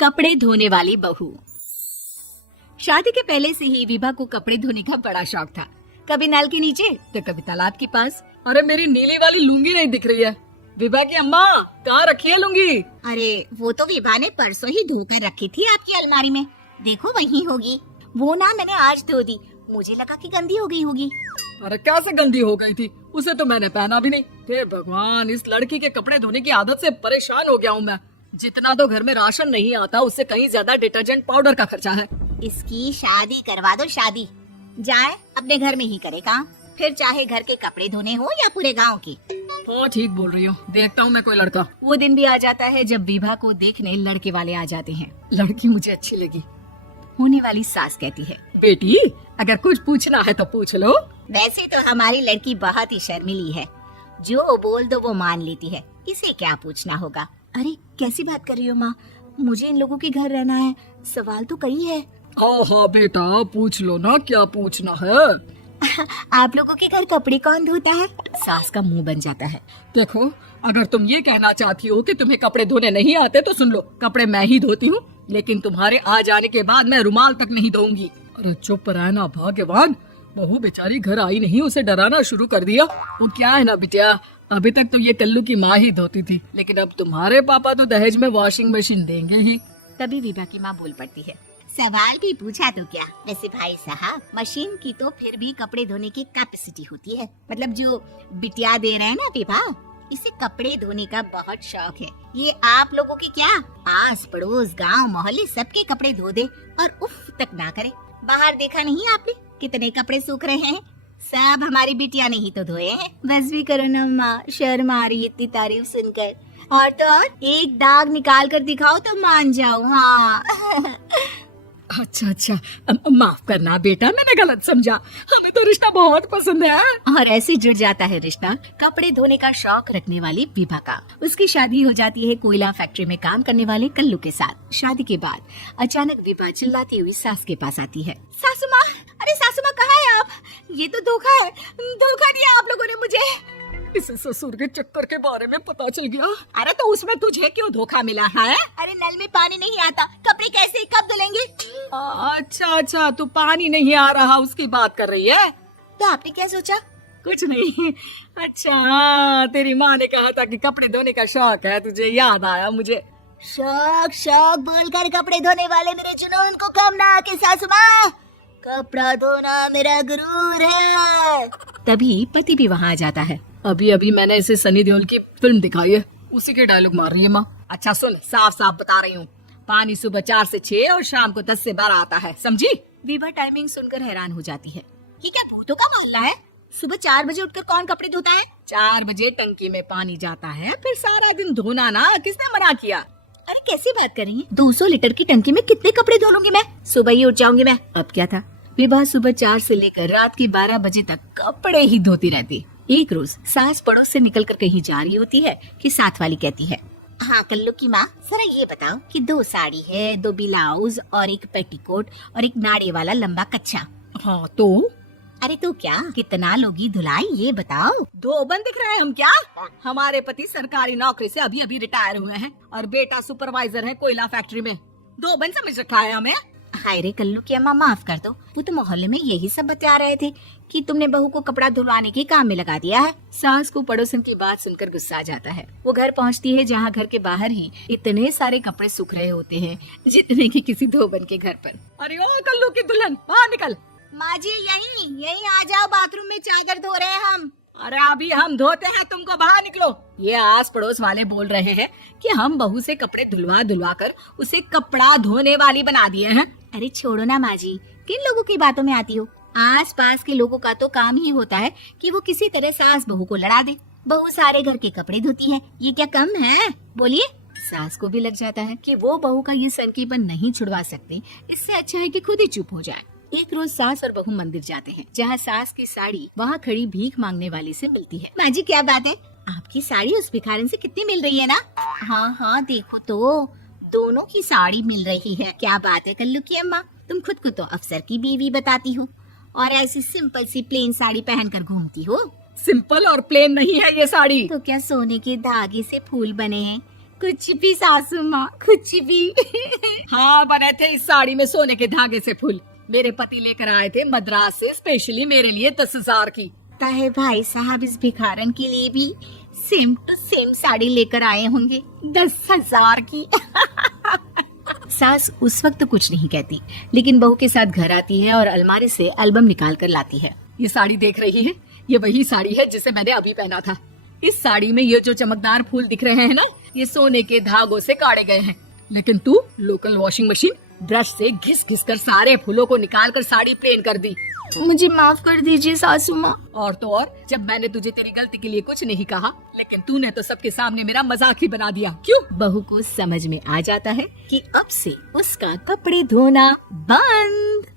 कपड़े धोने वाली बहू। शादी के पहले से ही विभा को कपड़े धोने का बड़ा शौक था। कभी नल के नीचे तो कभी तालाब के पास। अरे मेरी नीली वाली लुंगी नहीं दिख रही है। विभा की अम्मा, कहाँ रखी है लुंगी? अरे वो तो विभा ने परसों ही धोकर रखी थी आपकी अलमारी में, देखो वहीं होगी। वो ना मैंने आज धो दी, मुझे लगा कि गंदी हो गई होगी। अरे कैसे गंदी हो गई थी? उसे तो मैंने पहना भी नहीं। हे भगवान, इस लड़की के कपड़े धोने की आदत से परेशान हो गया हूँ मैं। जितना तो घर में राशन नहीं आता, उससे कहीं ज्यादा डिटर्जेंट पाउडर का खर्चा है। इसकी शादी करवा दो, शादी जाए अपने घर में ही करे काम, फिर चाहे घर के कपड़े धोने हो या पूरे गांव की। हाँ ठीक बोल रही हूँ, देखता हूँ मैं कोई लड़का। वो दिन भी आ जाता है जब विभा को देखने लड़के वाले आ जाते हैं। लड़की मुझे अच्छी लगी। होने वाली सास कहती है, बेटी अगर कुछ पूछना है तो पूछ लो। वैसे तो हमारी लड़की बहुत ही शर्मीली है, जो बोल दो वो मान लेती है, इसे क्या पूछना होगा। अरे कैसी बात कर रही हो माँ, मुझे इन लोगों के घर रहना है, सवाल तो कई है। हाँ बेटा पूछ लो ना, क्या पूछना है। आप लोगों के घर कपड़े कौन धोता है? सास का मुंह बन जाता है। देखो, अगर तुम ये कहना चाहती हो कि तुम्हें कपड़े धोने नहीं आते तो सुन लो, कपड़े मैं ही धोती हूँ, लेकिन तुम्हारे आ जाने के बाद मैं रुमाल तक नहीं धोऊंगी। अरे चुप रहना भाग्यवान, बहू बेचारी घर आई नहीं, उसे डराना शुरू कर दिया। वो क्या है ना बिटिया, अभी तक तो ये कल्लू की माँ ही धोती थी, लेकिन अब तुम्हारे पापा तो दहेज में वॉशिंग मशीन देंगे ही। तभी विभा की माँ बोल पड़ती है, सवाल भी पूछा तो क्या। वैसे भाई साहब, मशीन की तो फिर भी कपड़े धोने की कैपेसिटी होती है। मतलब जो बिटिया दे रहे हैं ना विभा, इसे कपड़े धोने का बहुत शौक है। ये आप लोगों की क्या, आस पड़ोस गांव मोहल्ले सबके कपड़े धो दे और उफ तक ना करे। बाहर देखा नहीं आपने कितने कपड़े सूख रहे हैं? सब हमारी बिटिया ने ही तो धोए हैं। बस भी करो ना माँ, शर्म आ रही है इतनी तारीफ सुनकर। और तो और एक दाग निकाल कर दिखाओ तो मान जाओ। हाँ अच्छा अच्छा, माफ करना बेटा, मैंने गलत समझा। हमें तो रिश्ता बहुत पसंद है। और ऐसे जुड़ जाता है रिश्ता कपड़े धोने का शौक रखने वाली विभा का। उसकी शादी हो जाती है कोयला फैक्ट्री में काम करने वाले कल्लू के साथ। शादी के बाद अचानक विभा चिल्लाती हुई सास के पास आती है, सासू माँ, अरे सासू माँ कहाँ है आप? ये तो धोखा है, धोखा दिया आप लोगों ने मुझे। इसे ससुर के चक्कर के बारे में पता चल गया। अरे तो उसमें तुझे क्यों धोखा मिला है? अरे नल में पानी नहीं आता, कपड़े कैसे कब धुलेंगे? अच्छा अच्छा, तू पानी नहीं आ रहा उसकी बात कर रही है। तो आपने क्या सोचा? कुछ नहीं। अच्छा हाँ, तेरी माँ ने कहा था कि कपड़े धोने का शौक है तुझे, याद आया मुझे। शौक शौक बोलकर कपड़े धोने वाले मेरे जुनून को कम ना आके सासू माँ, कपड़ा धोना मेरा गुरूर है। तभी पति भी वहाँ आ जाता है। अभी अभी मैंने इसे सनी देओल की फिल्म दिखाई है, उसी के डायलॉग मार रही है माँ। अच्छा सुन, साफ साफ बता रही हूँ, पानी सुबह 4 से 6 और शाम को 10 से 12 आता है, समझी? विभा टाइमिंग सुनकर हैरान हो जाती है। ये क्या भूतों का मोहल्ला है? सुबह 4 बजे उठकर कौन कपड़े धोता है? 4 बजे टंकी में पानी जाता है, फिर सारा दिन धोना ना, किसने मना किया? अरे कैसी बात कर रही है, 200 लीटर की टंकी में कितने कपड़े धो लूंगी मैं? सुबह ही उठ जाऊंगी मैं। अब क्या था, विभा सुबह 4 से लेकर रात के 12 बजे तक कपड़े ही धोती रहती। एक रोज सास पड़ोस से निकलकर कहीं जा रही होती है कि साथ वाली कहती है, हाँ कल्लू की माँ, जरा ये बताओ कि 2 साड़ी है, 2 ब्लाउज और एक पेटीकोट और एक नाड़े वाला लंबा कच्छा। हाँ तो? अरे तो क्या, कितना लोगी धुलाई ये बताओ। 2 बन दिख रहे हैं हम क्या? हमारे पति सरकारी नौकरी से अभी अभी रिटायर हुए हैं और बेटा सुपरवाइजर है कोयला फैक्ट्री में। 2 बन समझ रखा है हमें? हाय रे कल्लू की अम्मा, माफ कर दो, वो तो मोहल्ले में यही सब बता रहे थे कि तुमने बहू को कपड़ा धुलवाने के काम में लगा दिया है। सास को पड़ोसन की बात सुनकर गुस्सा आ जाता है। वो घर पहुंचती है जहां घर के बाहर ही इतने सारे कपड़े सूख रहे होते हैं जितने कि किसी धोबन के घर पर। अरे ओ कल्लू की दुल्हन, बाहर निकल। माँ जी यही आ जाओ, बाथरूम में चादर धो रहे हैं हम। अरे अभी हम धोते हैं, तुमको बाहर निकलो। ये आस पड़ोस वाले बोल रहे हैं कि हम बहू से कपड़े धुलवा धुलवा कर उसे कपड़ा धोने वाली बना दिए हैं। अरे छोड़ो ना माँ जी, किन लोगों की बातों में आती हो? आस पास के लोगों का तो काम ही होता है कि वो किसी तरह सास बहू को लड़ा दे। बहू सारे घर के कपड़े धोती है, ये क्या कम है? बोलिए। सास को भी लग जाता है कि वो बहू का ये सनकीपन नहीं छुड़वा सकती, इससे अच्छा है कि खुद ही चुप हो जाए। एक रोज सास और बहू मंदिर जाते हैं, जहाँ सास की साड़ी वहाँ खड़ी भीख मांगने वाली से मिलती है। माँ जी क्या बात है, आपकी साड़ी उस भिखारन से कितनी मिल रही है ना? हाँ हाँ देखो तो, दोनों की साड़ी मिल रही है। क्या बात है कल्लू की अम्मा, तुम खुद को तो अफसर की बीवी बताती हो और ऐसी सिंपल सी प्लेन साड़ी पहनकर घूमती हो। सिंपल और प्लेन नहीं है ये साड़ी। तो क्या सोने के धागे से फूल बने हैं कुछ भी सासू माँ, कुछ भी। हाँ, बने थे इस साड़ी में सोने के धागे से फूल। मेरे पति लेकर आए थे मद्रास से स्पेशली मेरे लिए 10,000 की। ताहे भाई साहब इस भिखारन के लिए भी सेम टू सेम साड़ी लेकर आए होंगे 10,000 की। सास उस वक्त तो कुछ नहीं कहती, लेकिन बहू के साथ घर आती है और अलमारी से एल्बम निकाल कर लाती है। ये साड़ी देख रही है, ये वही साड़ी है जिसे मैंने अभी पहना था। इस साड़ी में ये जो चमकदार फूल दिख रहे हैं ना, ये सोने के धागों से काटे गए हैं। लेकिन तू लोकल वॉशिंग मशीन ब्रश से घिस घिस कर सारे फूलों को निकाल कर साड़ी प्लेन कर दी। मुझे माफ कर दीजिए सासू माँ। और तो और, जब मैंने तुझे तेरी गलती के लिए कुछ नहीं कहा, लेकिन तूने तो सबके सामने मेरा मजाक ही बना दिया। क्यों? बहू को समझ में आ जाता है कि अब से उसका कपड़े धोना बंद।